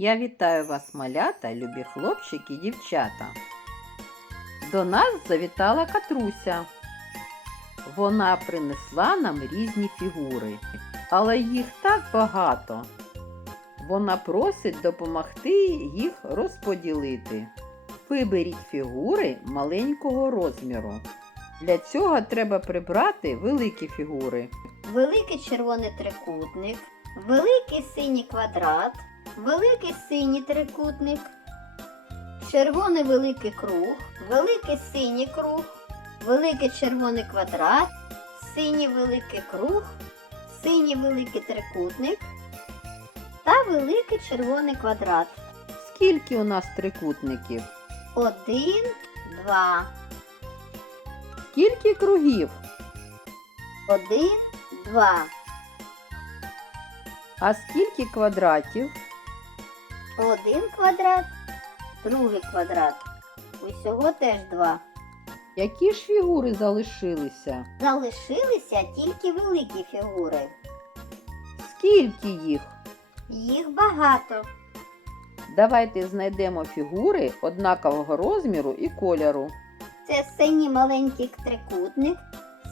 Я вітаю вас, малята, любі хлопчики і дівчата. До нас завітала Катруся. Вона принесла нам різні фігури, але їх так багато. Вона просить допомогти їх розподілити. Виберіть фігури маленького розміру. Для цього треба прибрати великі фігури. великий червоний трикутник, великий синій квадрат, великий синій трикутник, червоний великий круг, великий синій круг, великий червоний квадрат, синій великий круг, синій великий трикутник та великий червоний квадрат. Скільки у нас трикутників? Один, два, Скільки кругів? один, два, А скільки квадратів? Один квадрат, другий квадрат. Усього теж два. Які ж фігури залишилися? Залишилися тільки великі фігури. Скільки їх? Їх багато. Давайте знайдемо фігури однакового розміру і кольору. Це синій маленький трикутник,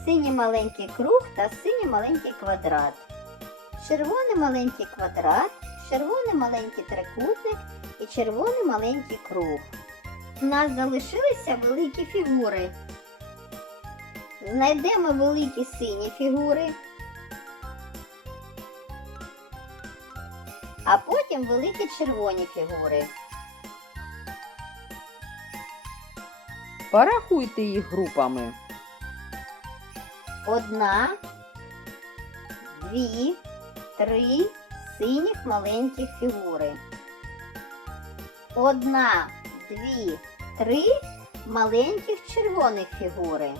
синій маленький круг та синій маленький квадрат. Червоний маленький квадрат, червоний маленький трикутник і червоний маленький круг. У нас залишилися великі фігури. Знайдемо великі сині фігури. А потім великі червоні фігури. Порахуйте їх групами. Одна, дві, три синіх маленьких фігури. Одна, дві, три маленьких червоних фігури.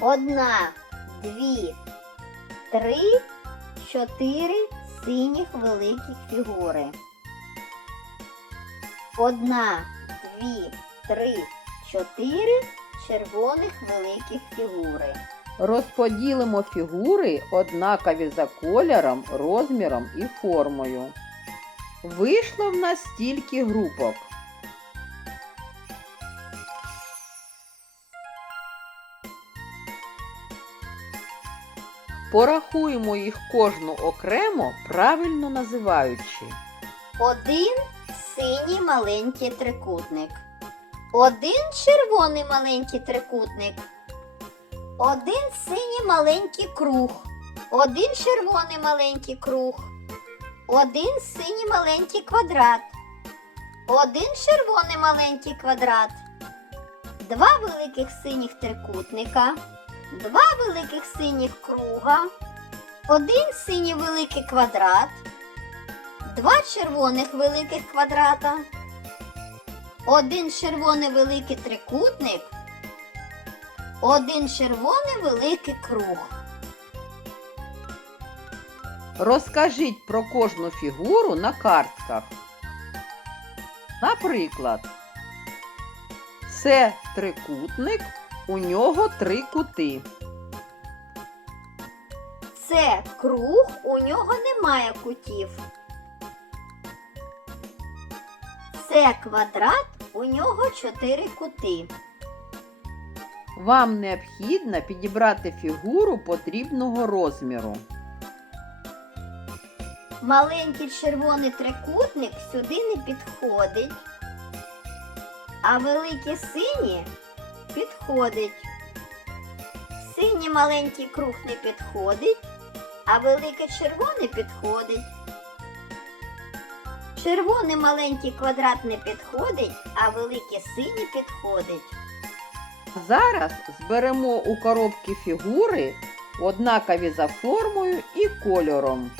Одна, дві, три, чотири синіх великих фігури. Одна, дві, три, чотири червоних великих фігури. Розподілимо фігури однакові за кольором, розміром і формою. Вийшло в нас стільки групок. Порахуємо їх кожну окремо, правильно називаючи. Один синій маленький трикутник. Один червоний маленький трикутник. Один синій маленький круг. Один червоний маленький круг. Один синій маленький квадрат. Один червоний маленький квадрат. Два великих синіх трикутника. Два великих синіх круга. Один синій великий квадрат два червоних великих квадрата, один червоний великий трикутник, один червоний великий круг. Розкажіть про кожну фігуру на картках. Наприклад, це трикутник, у нього три кути. Це круг, у нього немає кутів. Це квадрат, у нього чотири кути. Вам необхідно підібрати фігуру потрібного розміру. Маленький червоний трикутник сюди не підходить, а великий синій підходить. Синій маленький круг не підходить, а великий червоний підходить. Червоний маленький квадрат не підходить, а великий синій підходить. Зараз зберемо у коробки фігури, однакові за формою і кольором.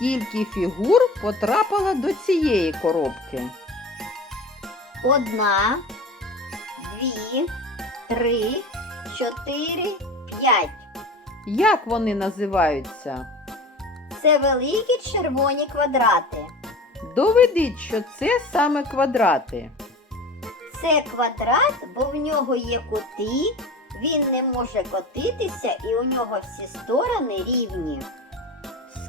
Скільки фігур потрапило до цієї коробки? Одна, дві, три, чотири, п'ять. Як вони називаються? Це великі червоні квадрати. Доведіть, що це саме квадрати. Це квадрат, бо в нього є кути, він не може котитися і у нього всі сторони рівні.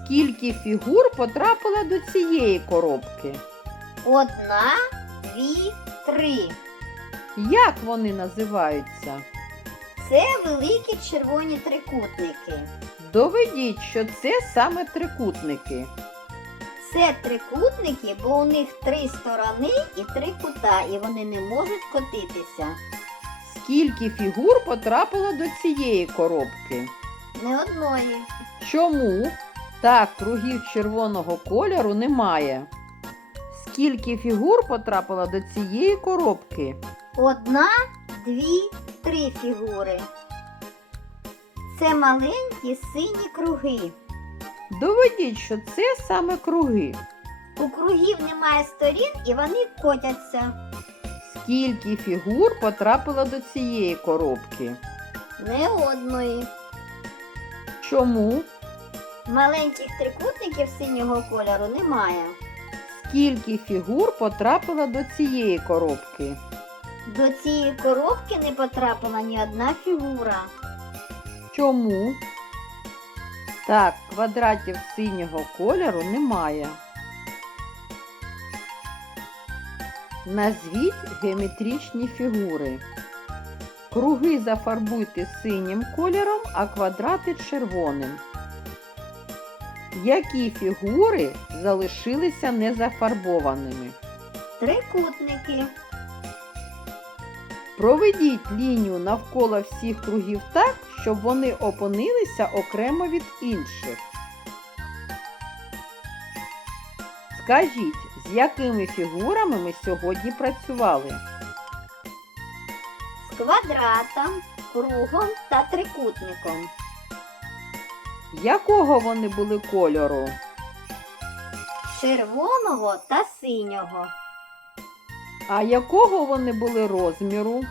Скільки фігур потрапило до цієї коробки? Одна, дві, три. Як вони називаються? Це великі червоні трикутники. Доведіть, що це саме трикутники. Це трикутники, бо у них три сторони і три кута, і вони не можуть котитися. Скільки фігур потрапило до цієї коробки? Не одної. Чому? Так, кругів червоного кольору немає. Скільки фігур потрапило до цієї коробки? Одна, дві, три фігури. Це маленькі сині круги. Доведіть, що це саме круги. У кругів немає сторін і вони котяться. Скільки фігур потрапило до цієї коробки? Не одної. Чому? Маленьких трикутників синього кольору немає. Скільки фігур потрапило до цієї коробки? До цієї коробки не потрапила ні одна фігура. Чому? Так, квадратів синього кольору немає. Назвіть геометричні фігури. Круги зафарбуйте синім кольором, а квадрати червоним. Які фігури залишилися незафарбованими? Трикутники. Проведіть лінію навколо всіх кругів так, щоб вони опинилися окремо від інших. Скажіть, з якими фігурами ми сьогодні працювали? З квадратом, кругом та трикутником. Якого вони були кольору? Червоного та синього. А якого вони були розміру?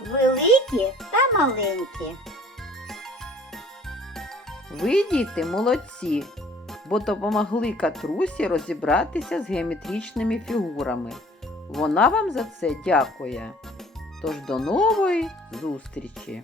Великі та маленькі. Ви, діти, молодці, бо допомогли катрусі розібратися з геометричними фігурами. Вона вам за це дякує. Тож до нової зустрічі!